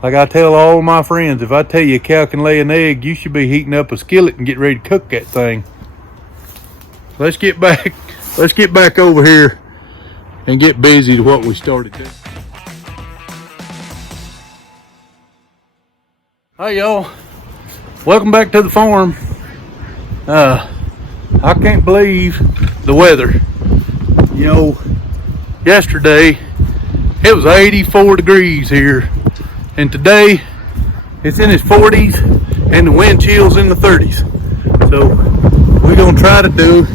Like I tell all my friends, if I tell you a cow can lay an egg, you should be heating up a skillet and get ready to cook that thing. Let's get back over here and get busy to what we started doing. Hi y'all, welcome back to the farm. I can't believe the weather. You know, yesterday it was 84 degrees here, and today it's in its 40s and the wind chill's in the 30s. So we're gonna try to do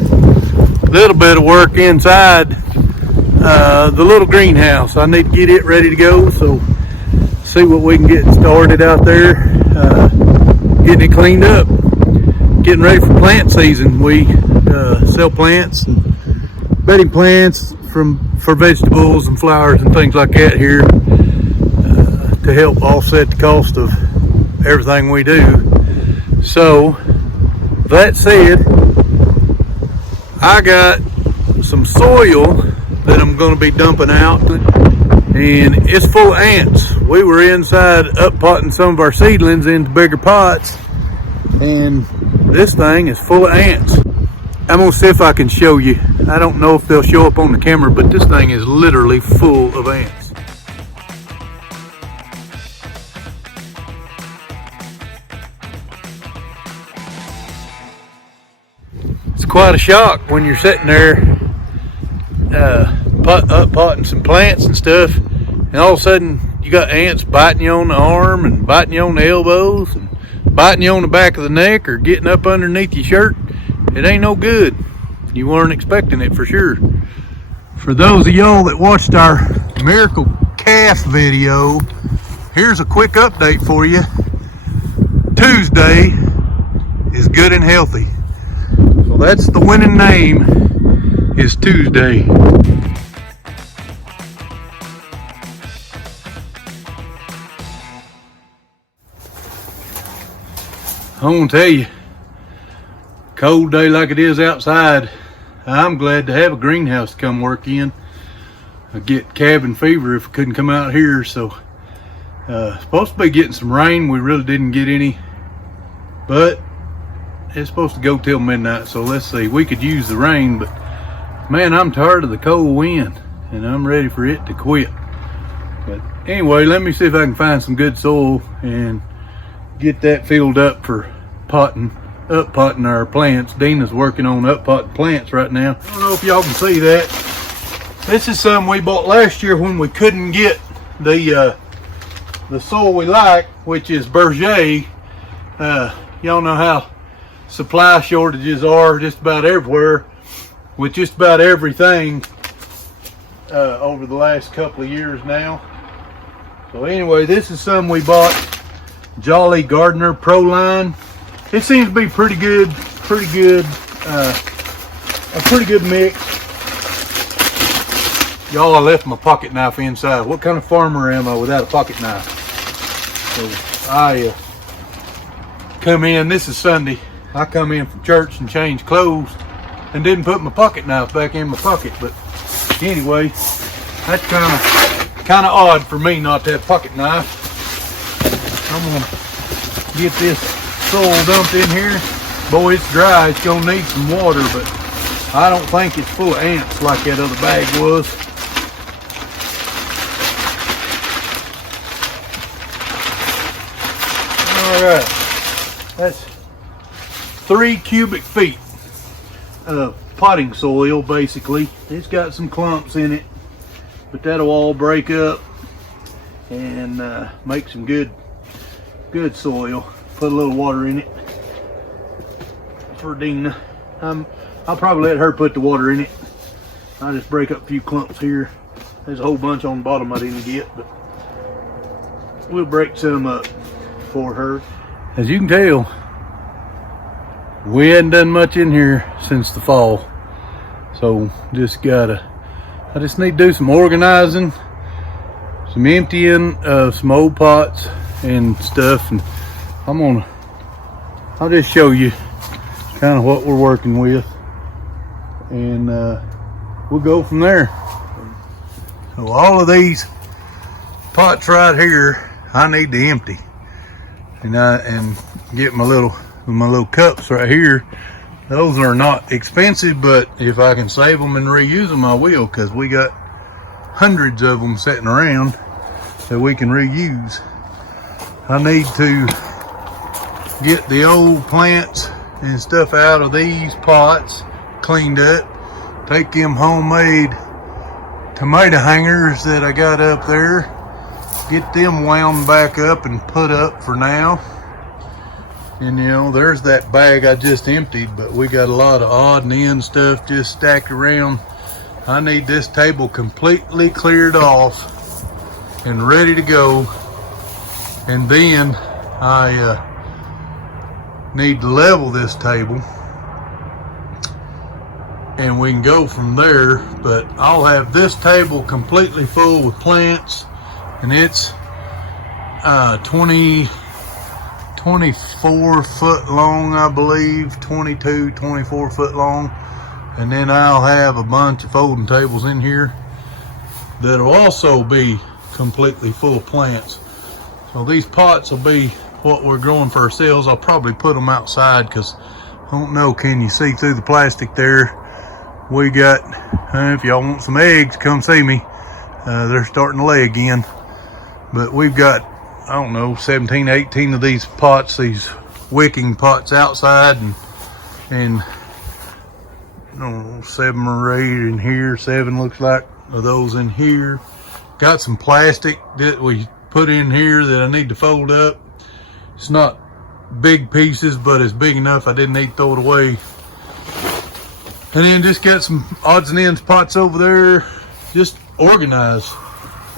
a little bit of work inside the little greenhouse. I need to get it ready to go, so see what we can get started out there, getting it cleaned up, getting ready for plant season. We sell plants and bedding plants for vegetables and flowers and things like that here, to help offset the cost of everything we do. So that said, I got some soil that I'm going to be dumping out, and it's full of ants. We were inside up potting some of our seedlings into bigger pots, and this thing is full of ants. I'm gonna see if I can show you. I don't know if they'll show up on the camera, but this thing is literally full of ants. It's quite a shock when you're sitting there potting some plants and stuff, and all of a sudden you got ants biting you on the arm and biting you on the elbows and biting you on the back of the neck or getting up underneath your shirt. It ain't no good. You weren't expecting it for sure. For those of y'all that watched our miracle calf video, here's a quick update for you. Tuesday is good and healthy. So that's the winning name, is Tuesday. I'm gonna tell you, cold day like it is outside, I'm glad to have a greenhouse to come work in. I get cabin fever if I couldn't come out here. So supposed to be getting some rain. We really didn't get any, but it's supposed to go till midnight, so let's see. We could use the rain, but man, I'm tired of the cold wind and I'm ready for it to quit. But anyway, let me see if I can find some good soil and get that filled up for potting our plants. Dina's working on up-potting plants right now. I don't know if y'all can see that. This is something we bought last year when we couldn't get the soil we like, which is Berger. Y'all know how supply shortages are just about everywhere with just about everything over the last couple of years now. So anyway, this is something we bought, Jolly Gardener Pro Line. It seems to be pretty good, a pretty good mix. Y'all, I left my pocket knife inside. What kind of farmer am I without a pocket knife? So I come in, this is Sunday, I come in from church and changed clothes and didn't put my pocket knife back in my pocket. But anyway, that's kind of odd for me not to have a pocket knife. I'm gonna get this soil dumped in here. Boy, it's dry, it's gonna need some water, but I don't think it's full of ants like that other bag was. All right, that's 3 cubic feet of potting soil basically. It's got some clumps in it, but that'll all break up and make some good soil. Put a little water in it for Dina. I'll probably let her put the water in it. I'll just break up a few clumps here. There's a whole bunch on the bottom I didn't get, but we'll break some up for her. As you can tell, we hadn't done much in here since the fall. So I just need to do some organizing, some emptying of some old pots and stuff, and I'll just show you kind of what we're working with, and we'll go from there. So all of these pots right here, I need to empty. And get my little cups right here. Those are not expensive, but if I can save them and reuse them, I will, because we got hundreds of them sitting around that we can reuse. I need to get the old plants and stuff out of these pots, cleaned up, take them homemade tomato hangers that I got up there, get them wound back up and put up for now. And you know, there's that bag I just emptied, but we got a lot of odd and end stuff just stacked around. I need this table completely cleared off and ready to go. And then I need to level this table, and we can go from there. But I'll have this table completely full with plants, and it's 24 foot long, I believe, 24 foot long. And then I'll have a bunch of folding tables in here that'll also be completely full of plants. So these pots will be what we're growing for ourselves. I'll probably put them outside, because I don't know, can you see through the plastic there? We got, if y'all want some eggs, come see me. They're starting to lay again. But we've got, I don't know, 17, 18 of these pots, these wicking pots outside, and I don't know, 7 or 8 in here, 7 looks like of those in here. Got some plastic that we put in here that I need to fold up. It's not big pieces, but it's big enough I didn't need to throw it away. And then just got some odds and ends pots over there, just organized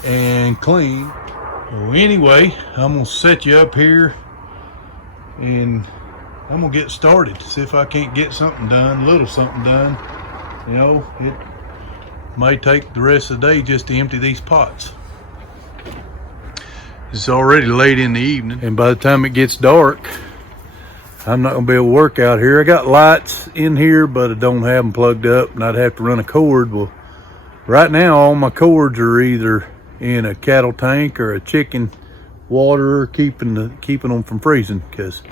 and clean. Well, anyway, I'm gonna set you up here and I'm gonna get started, see if I can't get something done, a little something done. You know, it may take the rest of the day just to empty these pots. It's already late in the evening, and by the time it gets dark, I'm not gonna be able to work out here. I got lights in here, but I don't have them plugged up, and I'd have to run a cord. Well, right now, all my cords are either in a cattle tank or a chicken water, keeping them from freezing, because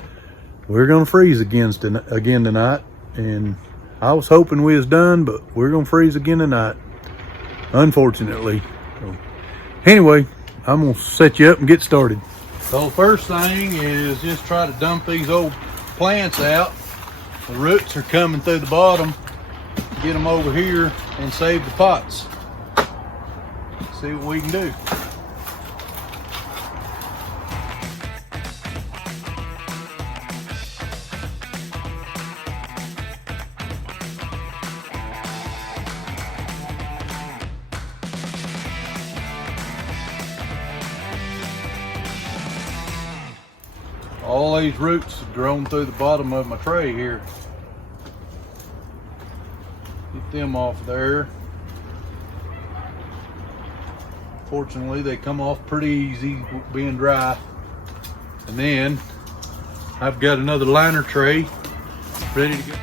we're gonna freeze again tonight. And I was hoping we was done, but we're gonna freeze again tonight, unfortunately. So, anyway, I'm gonna set you up and get started. So the first thing is just try to dump these old plants out. The roots are coming through the bottom. Get them over here and save the pots. See what we can do. All these roots have grown through the bottom of my tray here. Get them off there. Fortunately, they come off pretty easy being dry. And then I've got another liner tray ready to go.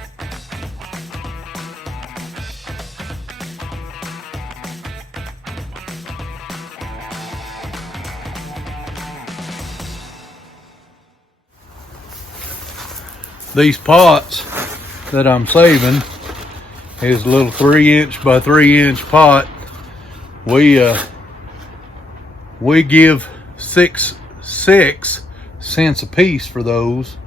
These pots that I'm saving is a little 3-inch by 3-inch pot. We give 6 cents a piece for those,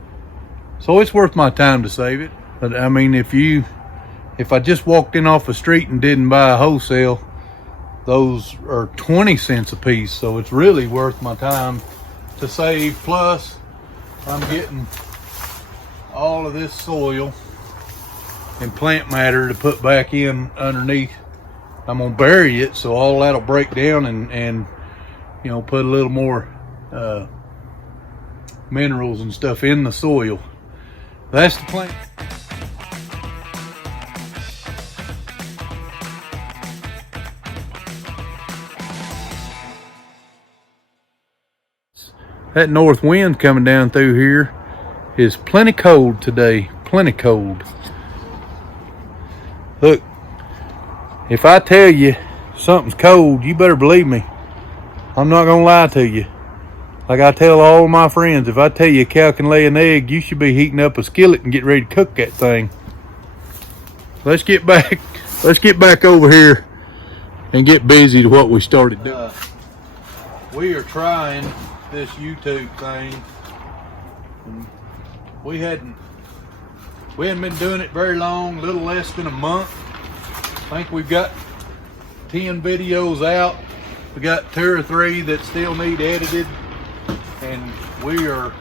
so it's worth my time to save it. But I mean, if I just walked in off the street and didn't buy a wholesale, those are 20 cents a piece, so it's really worth my time to save. Plus I'm getting all of this soil and plant matter to put back in underneath. I'm gonna bury it so all that'll break down and you know, put a little more minerals and stuff in the soil. That's the plan. That north wind coming down through here is plenty cold today, plenty cold. Look, if I tell you something's cold, you better believe me. I'm not gonna lie to you. Like I tell all my friends, if I tell you a cow can lay an egg, you should be heating up a skillet and get ready to cook that thing. Let's get back over here and get busy to what we started doing. We are trying this YouTube thing. We hadn't been doing it very long, a little less than a month. I think we've got 10 videos out. We got 2 or 3 that still need edited, and we are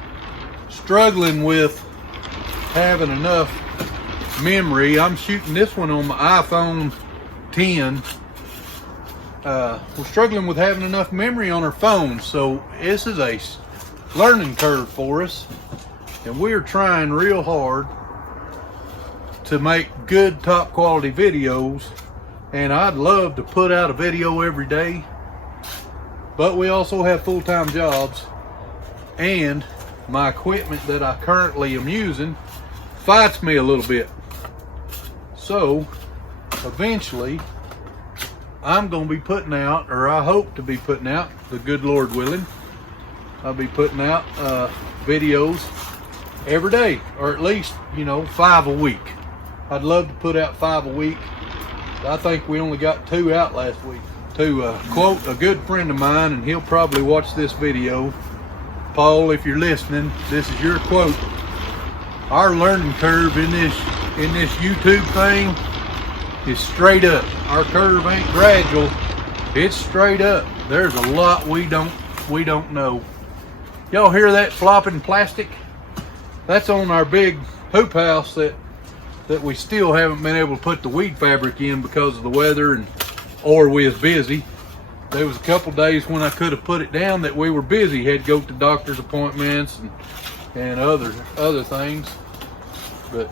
struggling with having enough memory. I'm shooting this one on my iPhone 10. We're struggling with having enough memory on our phone, so this is a learning curve for us, and we're trying real hard to make good, top quality videos. And I'd love to put out a video every day, but we also have full-time jobs, and my equipment that I currently am using fights me a little bit. So eventually I'm going to be putting out, or I hope to be putting out, the good Lord willing, I'll be putting out videos every day, or at least, 5 a week. I'd love to put out 5 a week. I think we only got 2 out last week. To quote a good friend of mine, and he'll probably watch this video, Paul, if you're listening, this is your quote. Our learning curve in this YouTube thing is straight up. Our curve ain't gradual, it's straight up. There's a lot we don't know. Y'all hear that flopping plastic? That's on our big hoop house that we still haven't been able to put the weed fabric in because of the weather, or we was busy. There was a couple days when I could have put it down that we were busy, had to go to doctor's appointments and other things. But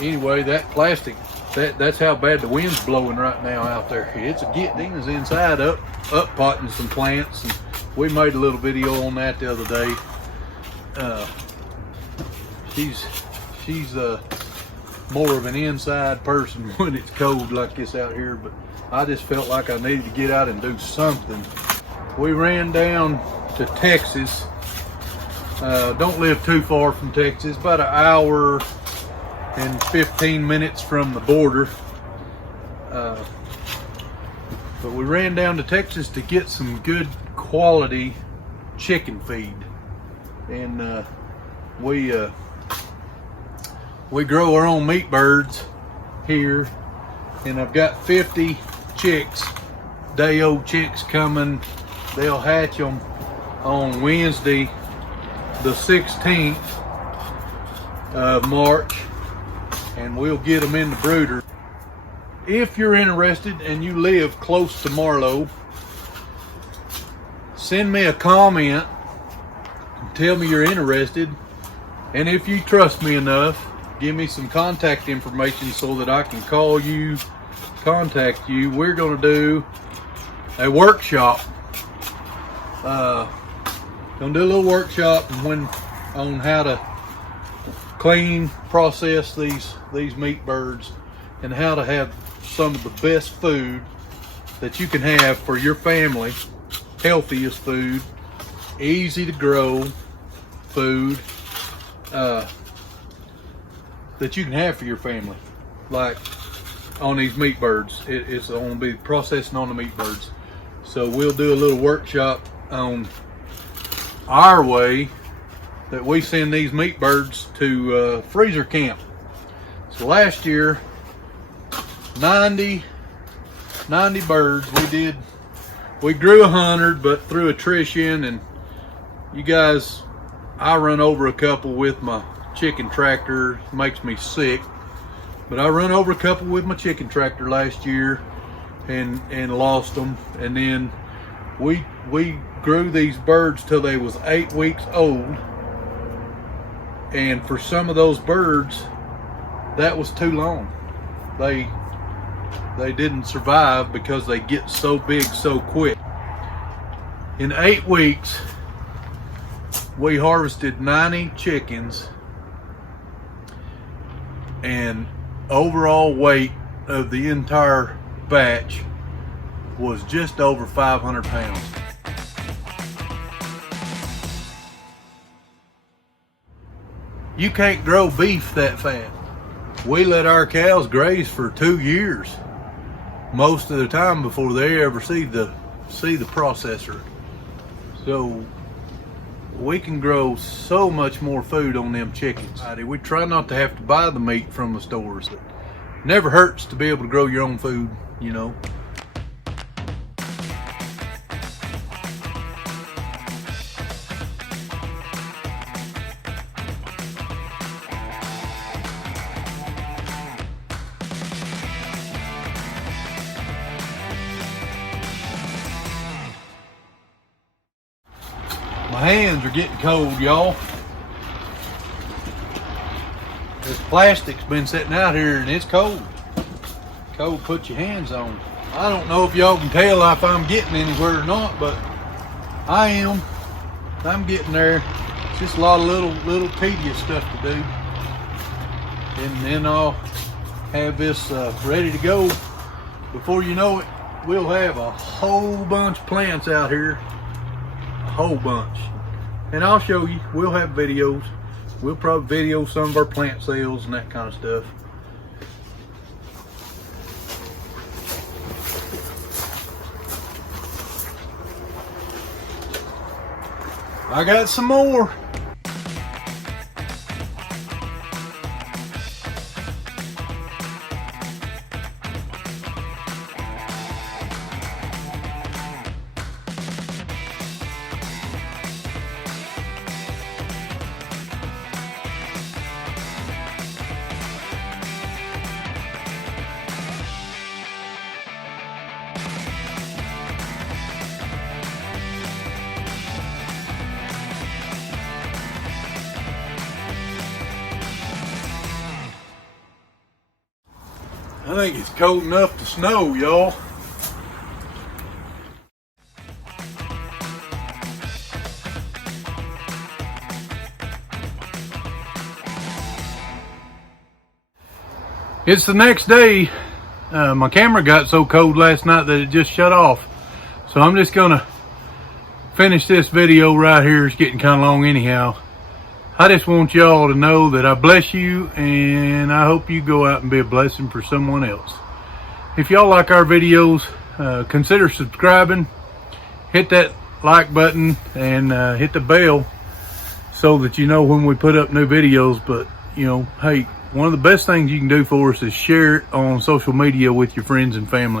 anyway, that plastic, that's how bad the wind's blowing right now out there. It's Dina's inside up potting some plants, and we made a little video on that the other day. She's more of an inside person when it's cold like this out here, but I just felt like I needed to get out and do something. We ran down to Texas. Don't live too far from Texas, about 1 hour and 15 minutes from the border. But we ran down to Texas to get some good quality chicken feed, and we grow our own meat birds here, and I've got 50 chicks, day-old chicks coming. They'll hatch them on Wednesday, the 16th of March, and we'll get them in the brooder. If you're interested and you live close to Marlow, send me a comment and tell me you're interested, and if you trust me enough, give me some contact information so that I can call you, contact you. We're going to do a workshop. Going to do a little workshop on how to clean, process these meat birds, and how to have some of the best food that you can have for your family. Healthiest food, easy to grow food. That you can have for your family, like on these meat birds. It's going to be processing on the meat birds. So we'll do a little workshop on our way that we send these meat birds to freezer camp. So last year, 90 birds we grew 100, but through attrition, and you guys, I run over a couple with my chicken tractor. Makes me sick, but I run over a couple with my chicken tractor last year and lost them. And then we grew these birds till they was 8 weeks old, and for some of those birds that was too long. They didn't survive because they get so big so quick. In 8 weeks we harvested 90 chickens, and overall weight of the entire batch was just over 500 pounds. You can't grow beef that fast. We let our cows graze for 2 years most of the time before they ever see the processor. So we can grow so much more food on them chickens. We try not to have to buy the meat from the stores. It never hurts to be able to grow your own food, you know. My hands are getting cold, y'all. This plastic's been sitting out here and it's cold. Cold, put your hands on. I don't know if y'all can tell if I'm getting anywhere or not, but I am. I'm getting there. It's just a lot of little tedious stuff to do. And then I'll have this ready to go. Before you know it, we'll have a whole bunch of plants out here. Whole bunch. And I'll show you. We'll have videos. We'll probably video some of our plant sales and that kind of stuff. I got some more. I think it's cold enough to snow, y'all. It's the next day. My camera got so cold last night that it just shut off. So I'm just gonna finish this video right here. It's getting kind of long anyhow. I just want y'all to know that I bless you, and I hope you go out and be a blessing for someone else. If y'all like our videos, consider subscribing, hit that like button, and hit the bell so that you know when we put up new videos. But, you know, hey, one of the best things you can do for us is share it on social media with your friends and family.